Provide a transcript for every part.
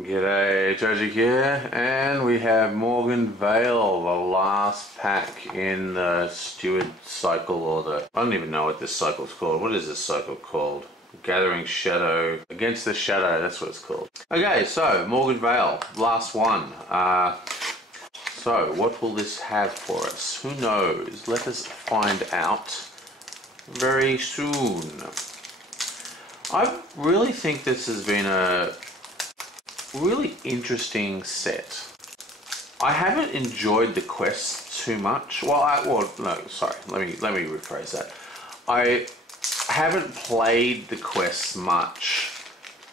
G'day, Tragic here, and we have Vale, the last pack in the Steward cycle, or I don't even know what this cycle's called. What is this cycle called? Gathering Shadow, Against the Shadow, that's what it's called. Okay, so Vale, last one. So what will this have for us? Who knows? Let us find out very soon. I really think this has been a really interesting set. I haven't enjoyed the quests too much. Well, no, sorry. Let me rephrase that. I haven't played the quests much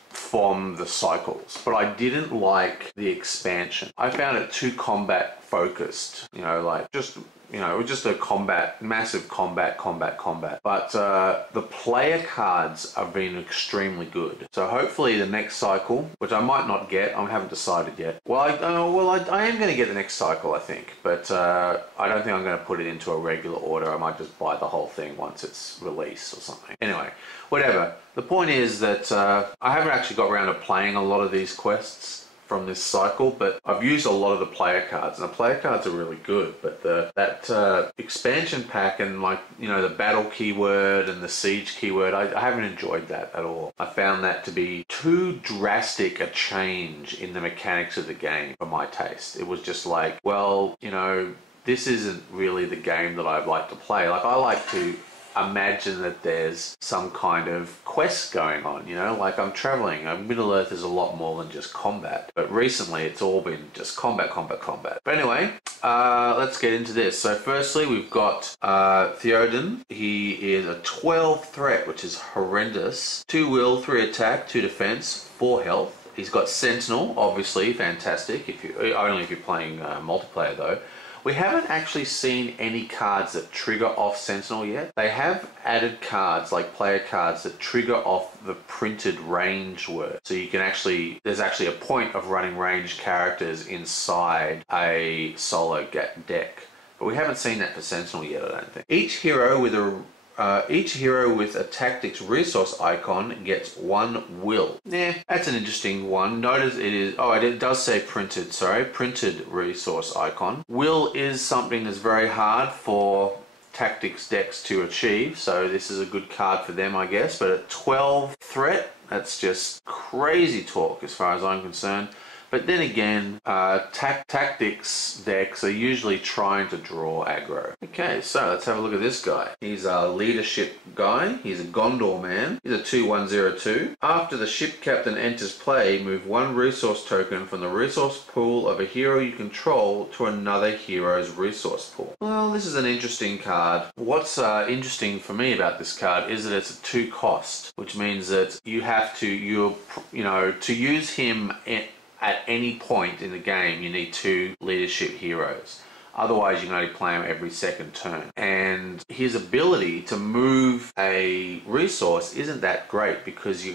from the cycles, but I didn't like the expansion. I found it too combat focused. You know, like just a massive combat. But the player cards have been extremely good. So hopefully the next cycle, which I might not get, I haven't decided yet. I am going to get the next cycle, I think. But I don't think I'm going to put it into a regular order. I might just buy the whole thing once it's released or something. Anyway, whatever. The point is that I haven't actually got around to playing a lot of these quests from this cycle, but I've used a lot of the player cards, and the player cards are really good. But that expansion pack and the battle keyword and the siege keyword, I haven't enjoyed that at all. I found that to be too drastic a change in the mechanics of the game for my taste. It was just like, well, this isn't really the game that I'd like to play. Like, I like to imagine that there's some kind of quest going on, like I'm traveling. Middle Earth is a lot more than just combat, but recently it's all been just combat. But anyway, let's get into this. So firstly, we've got Theoden. He is a 12 threat, which is horrendous. 2 will, 3 attack, 2 defense, 4 health. He's got Sentinel, obviously fantastic. Only if you're playing multiplayer though. We haven't actually seen any cards that trigger off Sentinel yet. They have added cards, like player cards, that trigger off the printed range word. So you can there's actually a point of running ranged characters inside a solo deck. But we haven't seen that for Sentinel yet, I don't think. Each hero with a tactics resource icon gets 1 will. That's an interesting one. Notice it does say printed, printed resource icon. Will is something that's very hard for tactics decks to achieve, so this is a good card for them, I guess. But at 12 threat, that's just crazy talk as far as I'm concerned. But then again, tactics decks are usually trying to draw aggro. Okay, so let's have a look at this guy. He's a leadership guy. He's a Gondor man. He's a 2/1/02. After the ship captain enters play, move 1 resource token from the resource pool of a hero you control to another hero's resource pool. Well, this is an interesting card. What's interesting for me about this card is that it's a 2 cost, which means that you have to, to use him at any point in the game, you need 2 leadership heroes. Otherwise, you can only play him every second turn. And his ability to move a resource isn't that great, because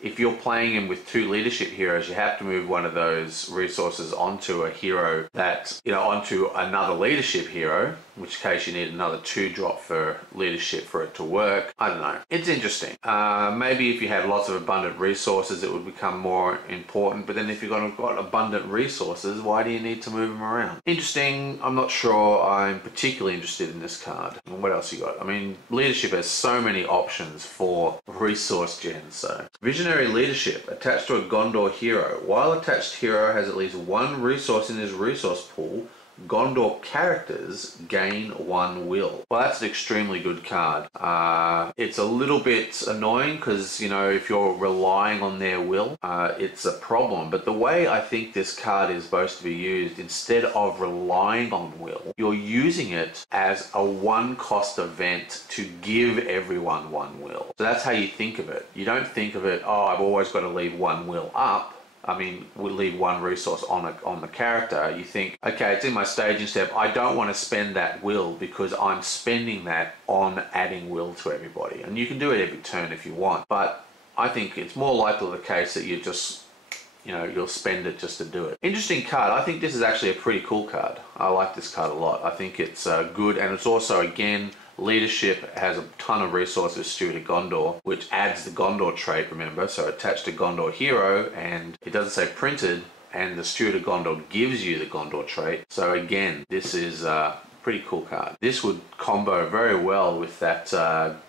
if you're playing him with 2 leadership heroes, you have to move one of those resources onto a hero onto another leadership hero, in which case you need another 2 drop for leadership for it to work. I don't know. It's interesting. Maybe if you had lots of abundant resources, it would become more important. But then if you've got abundant resources, why do you need to move them around? Interesting. I'm not sure I'm particularly interested in this card. What else you got? I mean, leadership has so many options for resource gens. So Visionary Leadership, attached to a Gondor hero. While attached hero has at least 1 resource in his resource pool, Gondor characters gain 1 will. Well, that's an extremely good card. It's a little bit annoying because, if you're relying on their will, it's a problem. But the way I think this card is supposed to be used, instead of relying on will, you're using it as a 1 cost event to give everyone 1 will. So that's how you think of it. You don't think of it, oh, I've always got to leave 1 will up. We'll leave 1 resource on the character. You think, okay, it's in my staging step. I don't want to spend that will because I'm spending that on adding will to everybody. And you can do it every turn if you want. But I think it's more likely the case that you just, you'll spend it just to do it. Interesting card. I think this is actually a pretty cool card. I like this card a lot. I think it's good, and it's also, again, Leadership has a ton of resources, Steward of Gondor, which adds the Gondor trait, remember? So attached to Gondor hero, and it doesn't say printed, and the Steward of Gondor gives you the Gondor trait. So again, this is pretty cool card. This would combo very well with that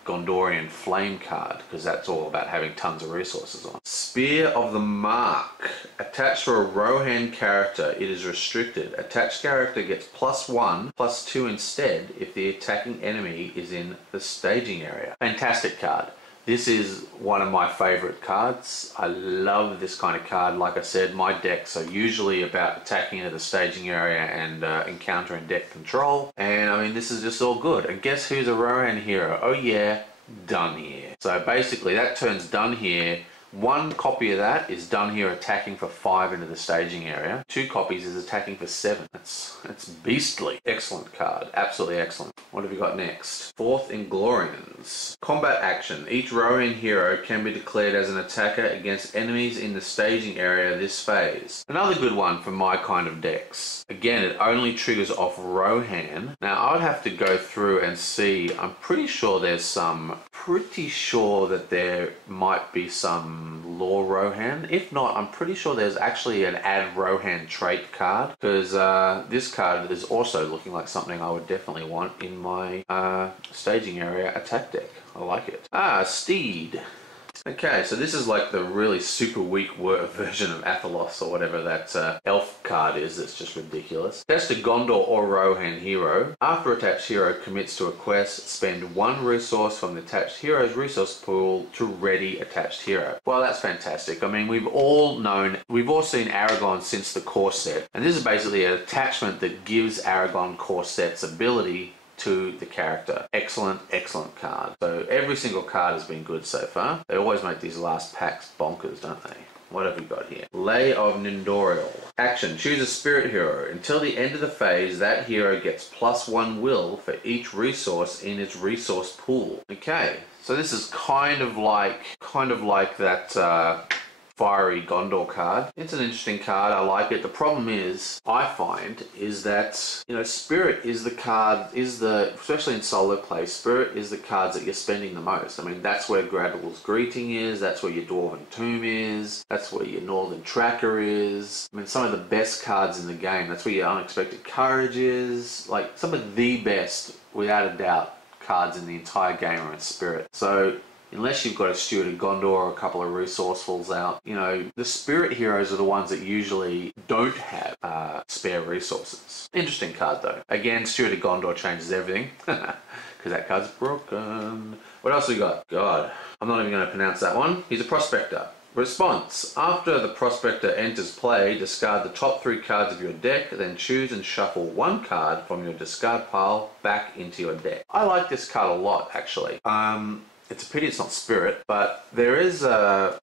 Gondorian Flame card, because that's all about having tons of resources on. Spear of the Mark. Attached to a Rohan character, it is restricted. Attached character gets +1, +2 instead if the attacking enemy is in the staging area. Fantastic card. This is one of my favorite cards. I love this kind of card. Like I said, my decks are usually about attacking into the staging area and encountering deck control. And I mean, this is just all good. And guess who's a Rohan hero? Oh yeah, Dunhere. So basically that turns Dunhere. One copy of that is Dunhere attacking for 5 into the staging area. 2 copies is attacking for 7. That's beastly. Excellent card. Absolutely excellent. What have you got next? Fourth Inglorians. Combat action. Each Rohan hero can be declared as an attacker against enemies in the staging area this phase. Another good one for my kind of decks. Again, it only triggers off Rohan. Now, I would have to go through and see. I'm pretty sure there's some. Pretty sure that there might be some Lore Rohan. If not, I'm pretty sure there's actually an Add Rohan trait card, because this card is also looking like something I would definitely want in my staging area attack deck. I like it. Steed. Okay, so this is like the really super weak version of Athelos or whatever that elf card is. That's just ridiculous. Attached to Gondor or Rohan hero. After attached hero commits to a quest, spend 1 resource from the attached hero's resource pool to ready attached hero. Well, that's fantastic. I mean, we've all seen Aragon since the core set, and this is basically an attachment that gives Aragon core set's ability to the character. Excellent, excellent card. So every single card has been good so far. They always make these last packs bonkers, don't they? What have we got here? Lay of Nindorial. Action. Choose a spirit hero. Until the end of the phase, that hero gets +1 will for each resource in its resource pool. Okay, so this is kind of like that Fiery Gondor card. It's an interesting card. I like it. The problem is, I find, is that, you know, Spirit is the card, especially in solo play, Spirit is the cards that you're spending the most. I mean, that's where Gradwell's Greeting is, that's where your Dwarven Tomb is, that's where your Northern Tracker is. I mean, some of the best cards in the game. That's where your Unexpected Courage is. Like, some of the best, without a doubt, cards in the entire game are in Spirit. So, unless you've got a Steward of Gondor or a couple of resourcefuls out, you know, the spirit heroes are the ones that usually don't have spare resources. Interesting card though. Again, Steward of Gondor changes everything, because that card's broken. What else we got? God, I'm not even going to pronounce that one. He's a Prospector. Response. After the Prospector enters play, discard the top 3 cards of your deck, then choose and shuffle 1 card from your discard pile back into your deck. I like this card a lot, actually. It's a pity it's not Spirit, but there is there's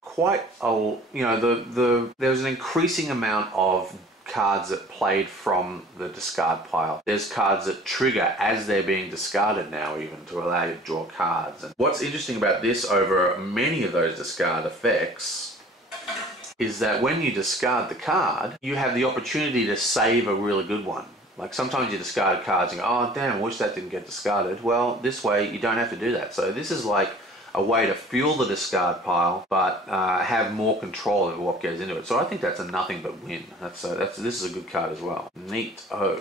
an increasing amount of cards that played from the discard pile. There's cards that trigger as they're being discarded now, even to allow you to draw cards. And what's interesting about this over many of those discard effects is that when you discard the card, you have the opportunity to save a really good one. Like sometimes you discard cards and go, oh damn, I wish that didn't get discarded. Well, this way you don't have to do that. So this is like a way to fuel the discard pile, but have more control over what goes into it. So I think that's a nothing but win. This is a good card as well. Neat. Oh,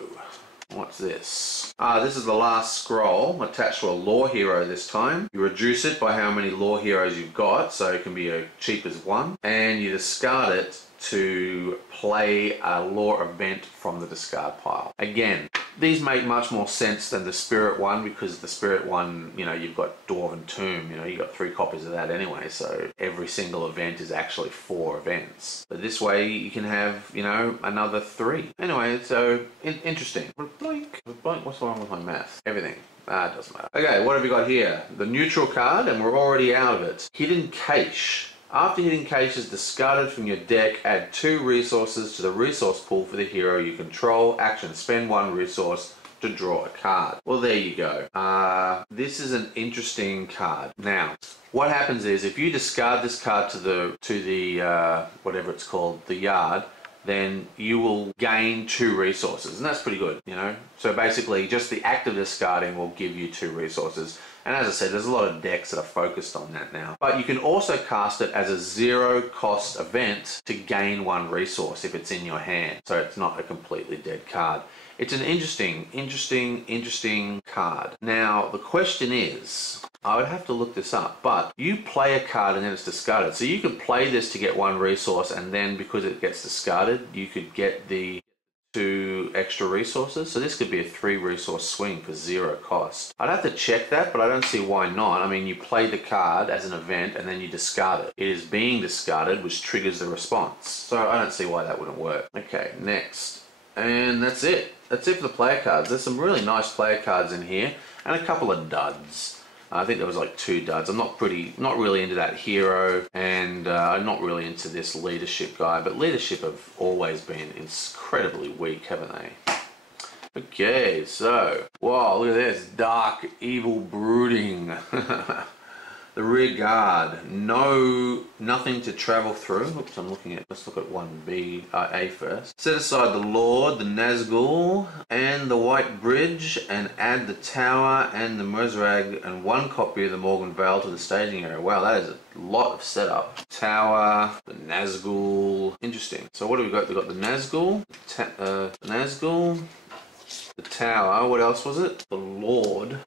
what's this? This is the last scroll attached to a lore hero this time. You reduce it by how many lore heroes you've got, so it can be as cheap as 1, and you discard it to play a lore event from the discard pile. Again, these make much more sense than the Spirit one, because the Spirit one, you know, you've got Dwarven Tomb, you know, you've got 3 copies of that anyway, so every single event is actually 4 events. But this way you can have, you know, another 3. Anyway, so interesting. Blank. What's wrong with my math? Everything. It doesn't matter. Okay, what have we got here? The neutral card, and we're already out of it. Hidden Cache. After Hidden Cache is discarded from your deck, add 2 resources to the resource pool for the hero you control. Action, spend 1 resource to draw a card. Well, there you go. This is an interesting card. Now, what happens is if you discard this card to the whatever it's called, the yard, then you will gain 2 resources, and that's pretty good, you know. So basically, just the act of discarding will give you 2 resources. And as I said, there's a lot of decks that are focused on that now. But you can also cast it as a 0 cost event to gain 1 resource if it's in your hand. So it's not a completely dead card. It's an interesting card. Now, the question is, I would have to look this up, but you play a card and then it's discarded. So you could play this to get 1 resource, and then because it gets discarded, you could get the 2 extra resources. So this could be a 3 resource swing for 0 cost. I'd have to check that, but I don't see why not. I mean, you play the card as an event and then you discard it. It is being discarded, which triggers the response. So I don't see why that wouldn't work. Okay, next. And that's it. That's it for the player cards. There's some really nice player cards in here and a couple of duds. I think there was like 2 duds. I'm not really into that hero, and I'm not really into this leadership guy, but leadership have always been incredibly weak, haven't they? Okay, so, wow, look at this. Dark, evil, brooding. The rear guard, nothing to travel through. Oops, let's look at 1B, A first. Set aside the Lord, the Nazgul, and the White Bridge, and add the Tower and the Muzrag and 1 copy of the Morgul Vale to the staging area. Wow, that is a lot of setup. Tower, the Nazgul, interesting. So what do we got? We got the Nazgul, the Tower, what else was it? The Lord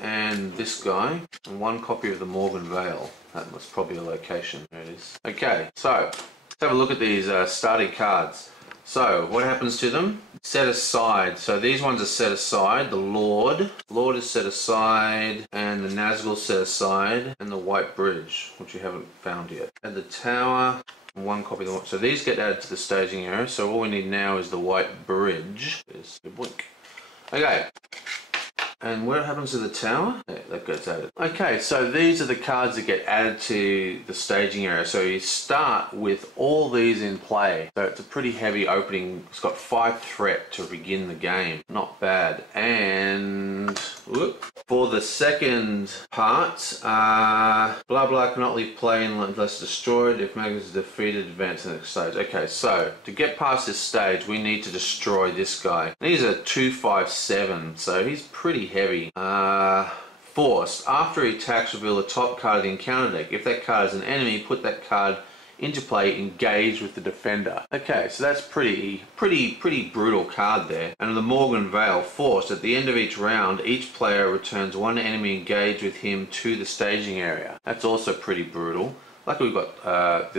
and this guy, and 1 copy of the Morgul Vale. That was probably a location. There it is. Okay, so let's have a look at these starting cards. So what happens to them? Set aside. So these ones are set aside. The Lord is set aside, and the Nazgul set aside, and the White Bridge, which we haven't found yet. And the Tower. 1 copy of the. So these get added to the staging area. So all we need now is the White Bridge. There's the blink. Okay. And what happens to the Tower? Yeah, that gets added. Okay, so these are the cards that get added to the staging area. So you start with all these in play. So it's a pretty heavy opening. It's got 5 threat to begin the game. Not bad. And whoop, for the second part, blah blah cannot leave play unless destroyed. If Magus is defeated, advance to the next stage. Okay, so to get past this stage, we need to destroy this guy. He's a 2/5/7, so he's pretty heavy. Forced. After he attacks, reveal the top card of the encounter deck. If that card is an enemy, put that card into play, engage with the defender. Okay, so that's pretty brutal card there. And the Morgul Vale, forced. At the end of each round, each player returns 1 enemy engaged with him to the staging area. That's also pretty brutal. Luckily we got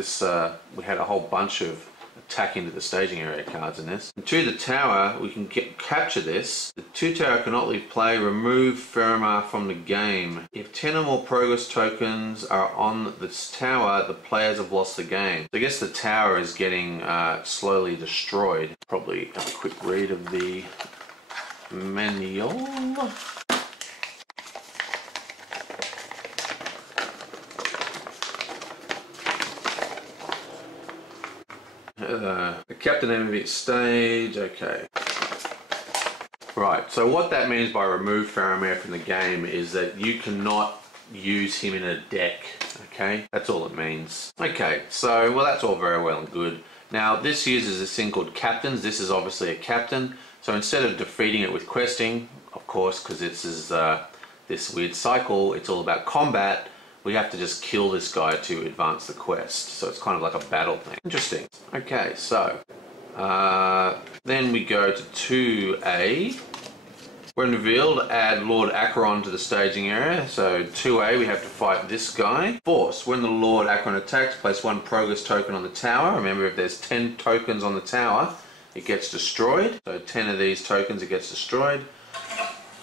we had a whole bunch of attack into the staging area cards in this. And to the Tower, we can capture this. The 2 Tower cannot leave play. Remove Ferrimar from the game. If 10 or more progress tokens are on this Tower, the players have lost the game. So I guess the Tower is getting slowly destroyed. Probably have a quick read of the manual. The captain enemy at stage, okay. Right, so what that means by remove Faramir from the game is that you cannot use him in a deck, okay? That's all it means. Okay, so, well, that's all very well and good. Now, this uses this thing called captains. This is obviously a captain. So instead of defeating it with questing, of course, because this is this weird cycle, it's all about combat. We have to just kill this guy to advance the quest. So it's kind of like a battle thing. Interesting. Okay, so then we go to 2A. When revealed, add Lord Acheron to the staging area. So 2A, we have to fight this guy. Force. When the Lord Acheron attacks, place 1 progress token on the tower. Remember, if there's 10 tokens on the tower, it gets destroyed. So 10 of these tokens, it gets destroyed.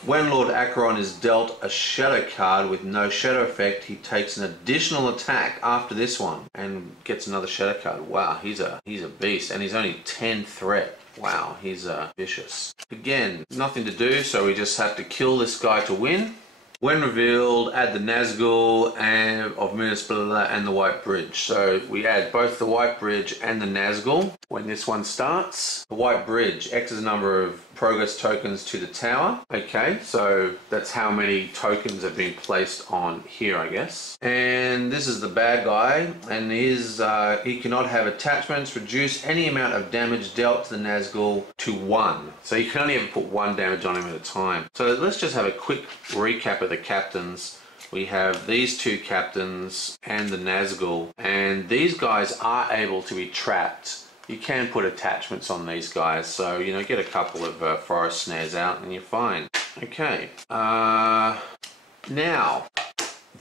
When Lord Acheron is dealt a shadow card with no shadow effect, he takes an additional attack after this one and gets another shadow card. Wow, he's a beast, and he's only 10 threat. Wow, he's vicious. Again, nothing to do, so we just have to kill this guy to win. When revealed, add the Nazgul and of Municipality and the White Bridge. So we add both the White Bridge and the Nazgul when this one starts. The White Bridge, X's number of progress tokens to the tower. Okay, so that's how many tokens have been placed on here, I guess. And this is the bad guy, and he cannot have attachments. Reduce any amount of damage dealt to the Nazgul to 1. So you can only ever put 1 damage on him at a time. So let's just have a quick recap of the captains. We have these 2 captains and the Nazgul, and these guys are able to be trapped. You can put attachments on these guys, so you know, get a couple of forest snares out and you're fine. Okay, now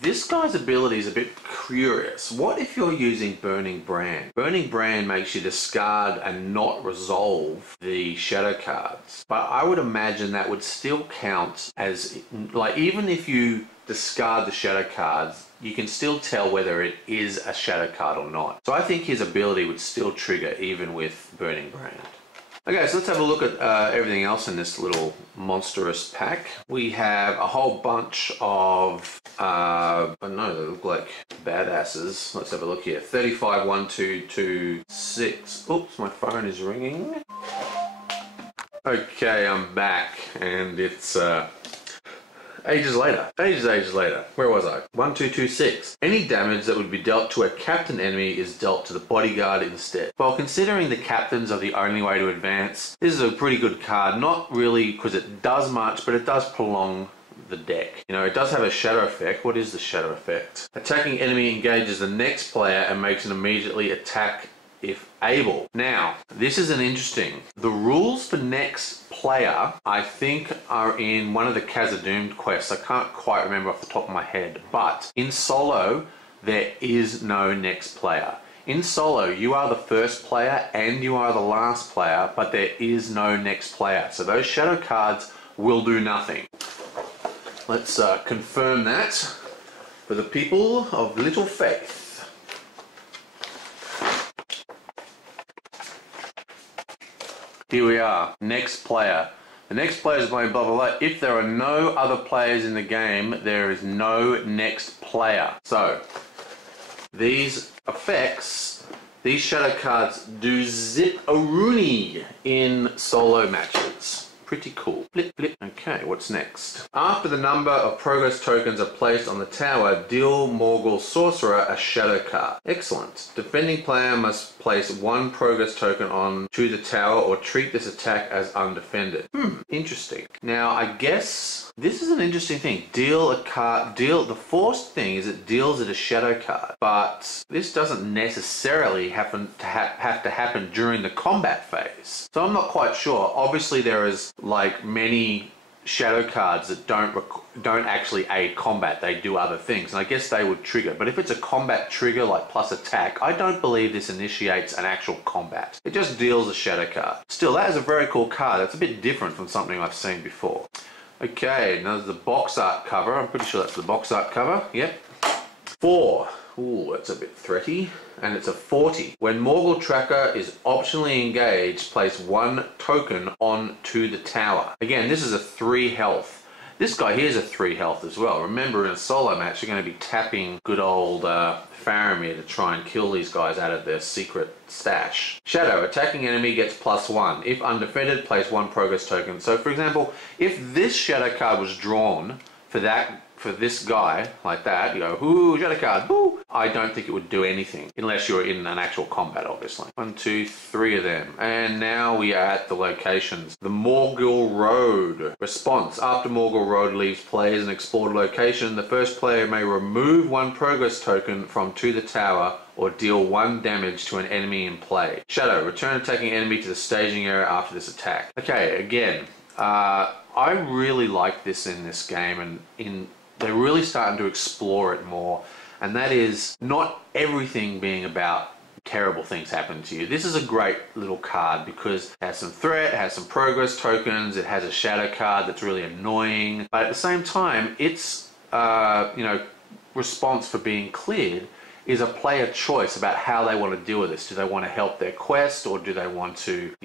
this guy's ability is a bit curious. What if you're using Burning Brand? Burning Brand makes you discard and not resolve the shadow cards, but I would imagine that would still count as, like, even if you discard the shadow cards, you can still tell whether it is a shadow card or not. So I think his ability would still trigger even with Burning Brand. Okay, so let's have a look at everything else in this little monstrous pack. We have a whole bunch of, I don't know, they look like badasses. Let's have a look here. 35, 1, 2, 2, 6. Oops, my phone is ringing. Okay, I'm back, and it's ages later. Ages later. Where was I? 1, 2, 2, 6. Any damage that would be dealt to a captain enemy is dealt to the bodyguard instead. Well, considering the captains are the only way to advance, this is a pretty good card. Not really because it does much, but it does prolong the deck. You know, it does have a shadow effect. What is the shadow effect? Attacking enemy engages the next player and makes an immediately attack if able. Now, this is an interesting. The rules for next player, I think, are in one of the Khazad-dûm quests. I can't quite remember off the top of my head, but in solo, there is no next player. In solo, you are the first player and you are the last player, but there is no next player. So those shadow cards will do nothing. Let's confirm that for the people of little faith. Here we are, next player. The next player is playing blah blah blah. If there are no other players in the game, there is no next player. So, these effects, these shadow cards do zip-a-rooney in solo matches. Pretty cool. Flip, flip. Okay, what's next? After the number of progress tokens are placed on the tower, deal Morgul Sorcerer a shadow card. Excellent. Defending player must place 1 progress token on to the tower or treat this attack as undefended. Interesting. Now, I guess this is an interesting thing. Deal a card. The forced thing is it deals it a shadow card, but this doesn't necessarily have to happen during the combat phase. So I'm not quite sure. Obviously, there is like many shadow cards that don't actually aid combat. They do other things, and I guess they would trigger. But if it's a combat trigger like plus attack, I don't believe this initiates an actual combat. It just deals a shadow card. Still, that is a very cool card. That's a bit different from something I've seen before. Okay, now there's the box art cover. I'm pretty sure that's the box art cover. Yep. 4. Ooh, that's a bit threaty. And it's a 40. When Morgul Tracker is optionally engaged, place 1 token onto the tower. Again, this is a 3 health. This guy here is a 3 health as well. Remember, in a solo match, you're going to be tapping good old Faramir to try and kill these guys out of their secret stash. Shadow, attacking enemy gets +1. If undefended, place 1 progress token. So, for example, if this shadow card was drawn for this guy, like that, you go, ooh, shadow card, ooh. I don't think it would do anything, unless you're in an actual combat, obviously. 1, 2, 3 of them. And now we are at the locations. The Morgul Road. Response. After Morgul Road leaves players an explored location, the first player may remove 1 progress token from to the tower or deal 1 damage to an enemy in play. Shadow. Return attacking enemy to the staging area after this attack. Okay, again, I really like this in this game, and they're really starting to explore it more, and that is not everything being about terrible things happen to you. This is a great little card because it has some threat, it has some progress tokens, it has a shadow card that's really annoying, but at the same time, its response for being cleared is a player choice about how they want to deal with this. Do they want to help their quest, or do they want to,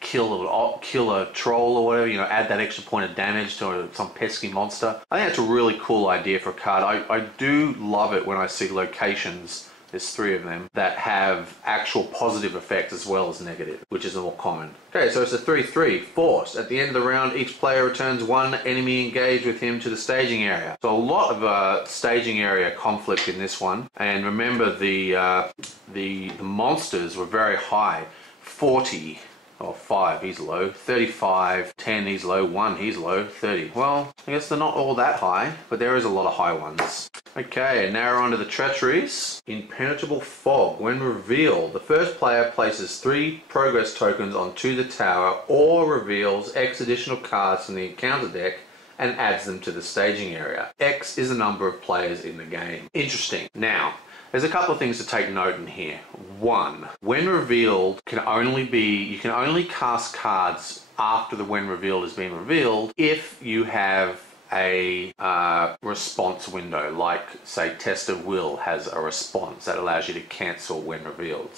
kill a troll or whatever, you know, add that extra point of damage to some pesky monster. I think that's a really cool idea for a card. I do love it when I see locations, there's 3 of them, that have actual positive effects as well as negative, which is more common. Okay, so it's a 3/3, Force. At the end of the round, each player returns 1 enemy engaged with him to the staging area. So a lot of staging area conflict in this one. And remember, the monsters were very high. 40. Oh, 5, he's low. 35, 10, he's low. 1, he's low. 30. Well, I guess they're not all that high, but there is a lot of high ones. Okay, and now we're on to the treacheries. Impenetrable Fog. When revealed, the first player places 3 progress tokens onto the tower or reveals X additional cards from the encounter deck and adds them to the staging area. X is the number of players in the game. Interesting. Now, there's a couple of things to take note in here. 1, when revealed you can only cast cards after the when revealed has been revealed if you have a response window, like say Test of Will has a response that allows you to cancel when revealed.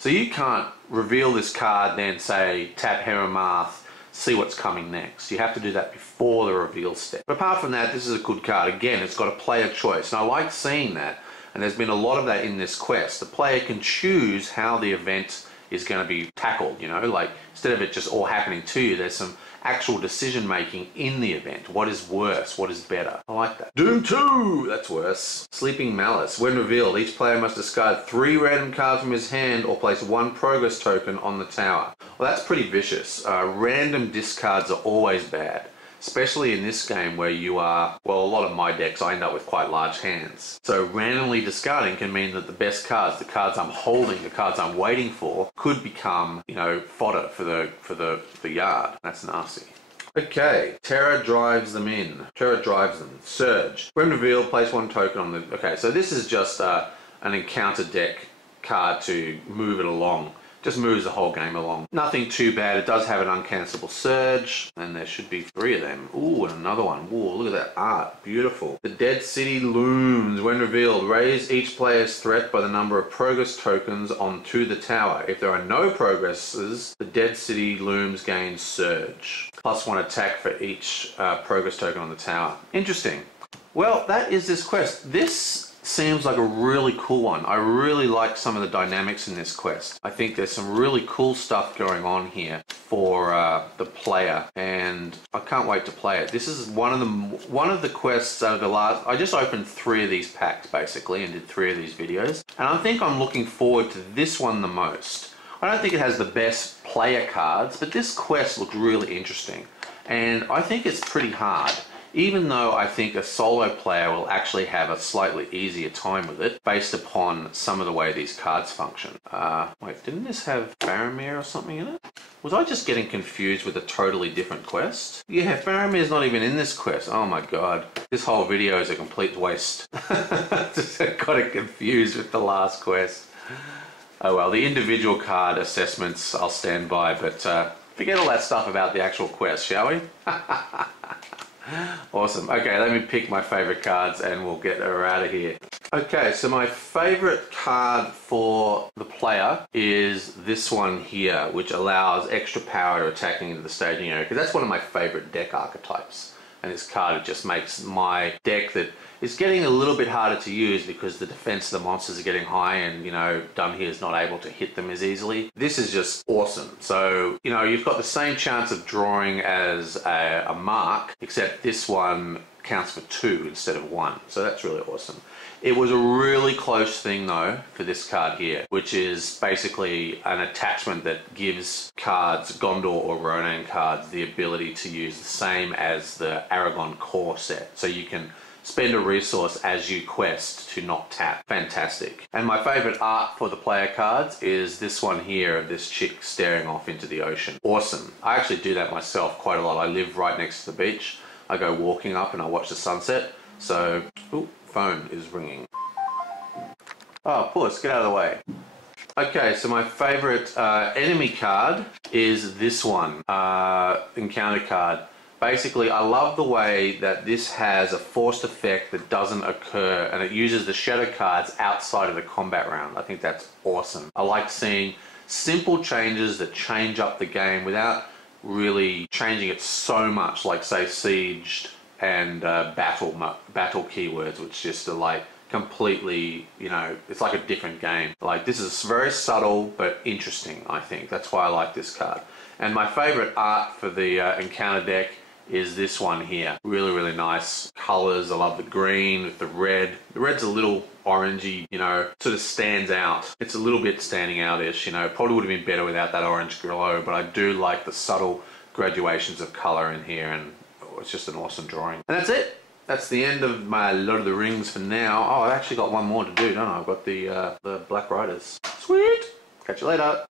So you can't reveal this card then say tap Heramath, see what's coming next. You have to do that before the reveal step. But apart from that, this is a good card. Again, it's got a player choice, and I like seeing that. And there's been a lot of that in this quest. The player can choose how the event is going to be tackled, you know, like instead of it just all happening to you, there's some actual decision making in the event. What is worse? What is better? I like that. Doom 2! That's worse. Sleeping Malice. When revealed, each player must discard 3 random cards from his hand or place 1 progress token on the tower. Well, that's pretty vicious. Random discards are always bad. Especially in this game where you are, well, a lot of my decks, I end up with quite large hands. So randomly discarding can mean that the best cards, the cards I'm holding, the cards I'm waiting for, could become, you know, fodder for the yard. That's nasty. Okay, Terror drives them in. Terror drives them. Surge. When revealed, place 1 token on the... Okay, so this is just an encounter deck card to move it along. Just moves the whole game along. Nothing too bad. It does have an uncancelable Surge, and there should be 3 of them. Ooh, and another one. Ooh, look at that art. Beautiful. The Dead City looms. When revealed, raise each player's threat by the number of progress tokens onto the tower. If there are no progresses, the Dead City looms gain Surge. +1 attack for each progress token on the tower. Interesting. Well, that is this quest. This seems like a really cool one. I really like some of the dynamics in this quest. I think there's some really cool stuff going on here for the player, and I can't wait to play it. This is one of the quests out of the last... I just opened 3 of these packs basically and did 3 of these videos, and I think I'm looking forward to this one the most. I don't think it has the best player cards, but this quest looks really interesting, and I think it's pretty hard. Even though I think a solo player will actually have a slightly easier time with it based upon some of the way these cards function. Wait, didn't this have Faramir or something in it? Was I just getting confused with a totally different quest? Yeah, Faramir's not even in this quest. Oh my god. This whole video is a complete waste. Just got it confused with the last quest. Oh well, the individual card assessments I'll stand by, but forget all that stuff about the actual quest, shall we? Awesome. Okay, let me pick my favorite cards and we'll get her out of here. Okay, so my favorite card for the player is this one here, which allows extra power to attacking into the staging area, because that's one of my favorite deck archetypes. And this card just makes my deck that is getting a little bit harder to use because the defense of the monsters are getting high and, you know, Dunhir is not able to hit them as easily. This is just awesome. So, you know, you've got the same chance of drawing as a mark, except this one counts for 2 instead of 1. So that's really awesome. It was a really close thing though for this card here, which is basically an attachment that gives cards, Gondor or Ronan cards, the ability to use the same as the Aragon core set. So you can spend a resource as you quest to not tap. Fantastic. And my favorite art for the player cards is this one here of this chick staring off into the ocean. Awesome. I actually do that myself quite a lot. I live right next to the beach. I go walking up and I watch the sunset. So, ooh, phone is ringing. Oh, puss, get out of the way. Okay, so my favorite enemy card is this one, encounter card. Basically, I love the way that this has a forced effect that doesn't occur, and it uses the shadow cards outside of the combat round. I think that's awesome. I like seeing simple changes that change up the game without really changing it so much, like say Sieged and battle keywords, which just are like completely, you know, it's like a different game. Like this is very subtle but interesting, I think. That's why I like this card. And my favorite art for the encounter deck is this one here. Really, really nice colors. I love the green with the red. The red's a little orangey, you know, sort of stands out. It's a little bit standing out-ish, you know. Probably would have been better without that orange glow, but I do like the subtle graduations of color in here, and it's just an awesome drawing. And that's it. That's the end of my Lord of the Rings for now. Oh, I've actually got one more to do, don't I? I've got the Black Riders. Sweet! Catch you later.